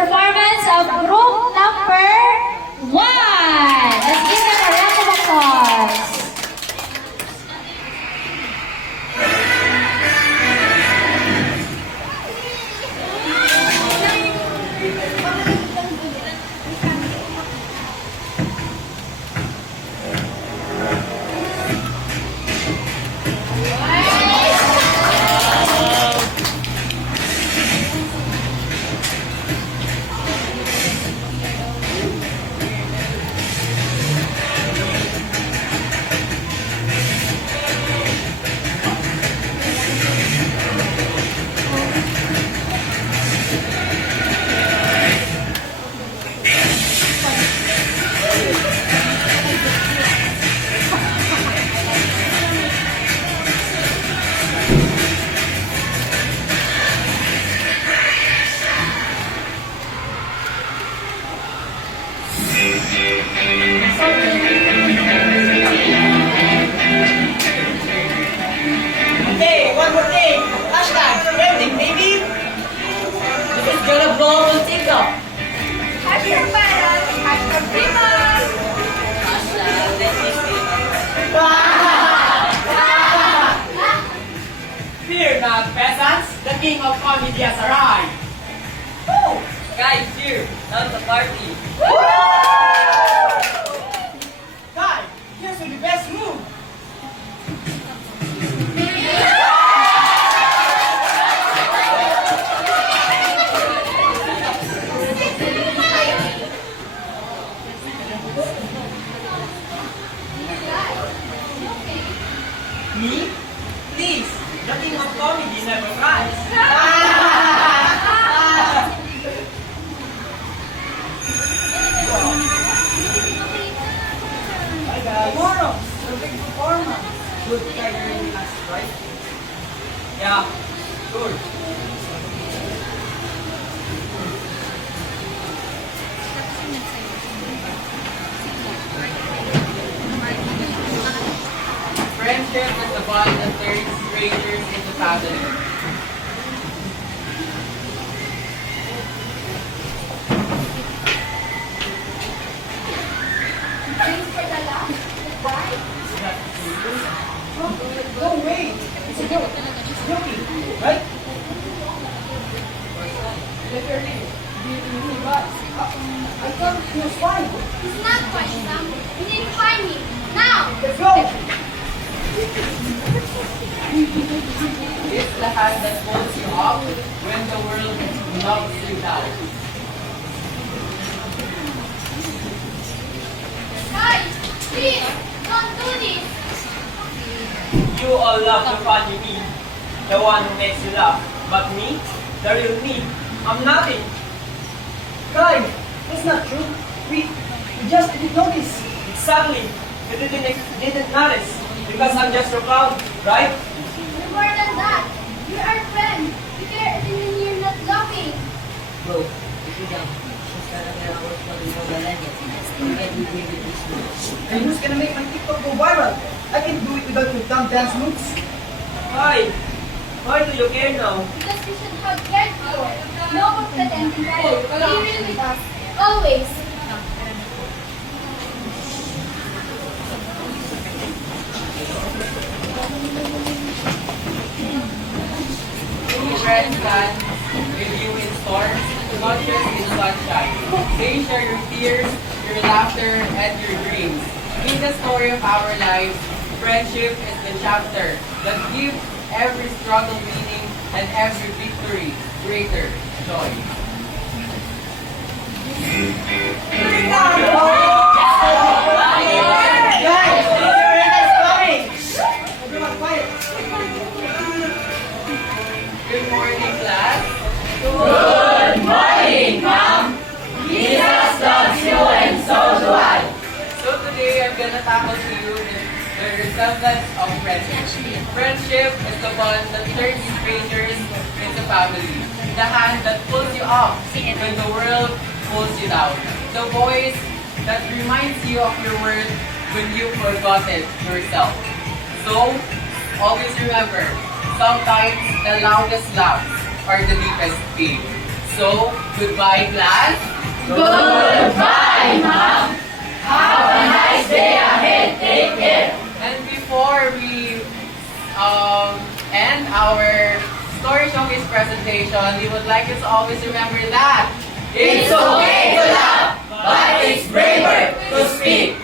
performance of group number 1. Let's give them a round of applause. Hey, one more thing. Hashtag trending, baby. It's gonna blow up on TikTok. Hashtag viral, hashtag famous. Fear not, peasants. The king of comedy has arrived. Woo! Guys, cheer! Now the party! Guy, here's the best move. Me? Please, the king of comedy never cries. Hi guys. Tomorrow, the big performance. Good guy during us, right? Yeah, good. Friendship is the bond that turns strangers into family. Thanks for the laugh. Bye. No way! It's a joke. It's joking, right? Literally. But I thought he was fine. It's not fine, Sam. You need to find me. Now. Let's go! It's the hand that pulls you up when the world knocks you down. Guys, please, don't do this. You all love the funny me, the one who makes you laugh. But me, the real me, I'm nothing. Guys, that's not true. We just didn't notice. Exactly. You didn't notice because I'm just your clown, right? You're more than that. We are friends. You care even when you're not laughing. Bro, ito lang. Sana meron ako sa pag-iwanan niya. Forget we gave it this much. And who's gonna make my TikTok go viral? I can do it without your dumb dance moves. Why? Why do you care now? Because we should have cared for. No one pretending to be real with us. Always. Friends stand with you in storms, not just in sunshine. They share your fears, your laughter, and your dreams. In the story of our lives, friendship is the chapter that gives every struggle meaning and every victory greater joy. Guys, is coming! Everyone quiet. Good morning, class. Good morning, ma'am. Jesus loves you and so do I. So today I'm gonna tackle to you the resemblance of friendship. Friendship is the bond that turns strangers into family. The hand that pulls you up when the world pulls you down. The voice that reminds you of your worth when you forgot it yourself. So, always remember, sometimes the loudest laughs are the deepest pain. So, goodbye class. Goodbye, Mom. Have a nice day ahead. Take care. And before we end our story showcase presentation, we would like you to always remember that It's okay to laugh, but it's braver to speak.